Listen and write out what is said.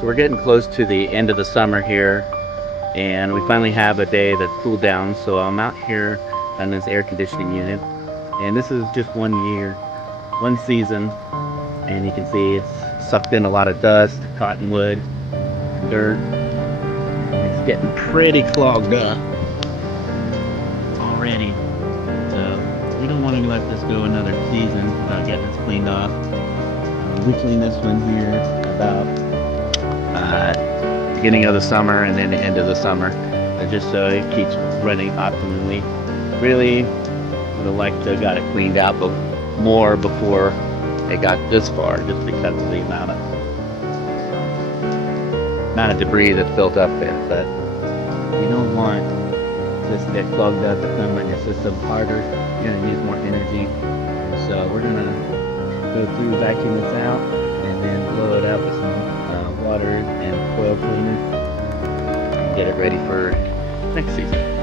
So we're getting close to the end of the summer here, and we finally have a day that's cooled down. So I'm out here on this air conditioning unit, and this is just 1 year, one season, and you can see it's sucked in a lot of dust, cottonwood, dirt, and it's getting pretty clogged up already. So we don't want to let this go another season without getting this cleaned off. We cleaned this one here about beginning of the summer and then the end of the summer, just so it keeps running optimally. Really would have liked to have got it cleaned out more before it got this far, just because of the amount of debris that's built up there. But you don't want this to get clogged up. It's gonna run your system harder. You're gonna use more energy. And so we're gonna go through, vacuum this out, and then blow it out with some water and coil cleaner and get it ready for next season.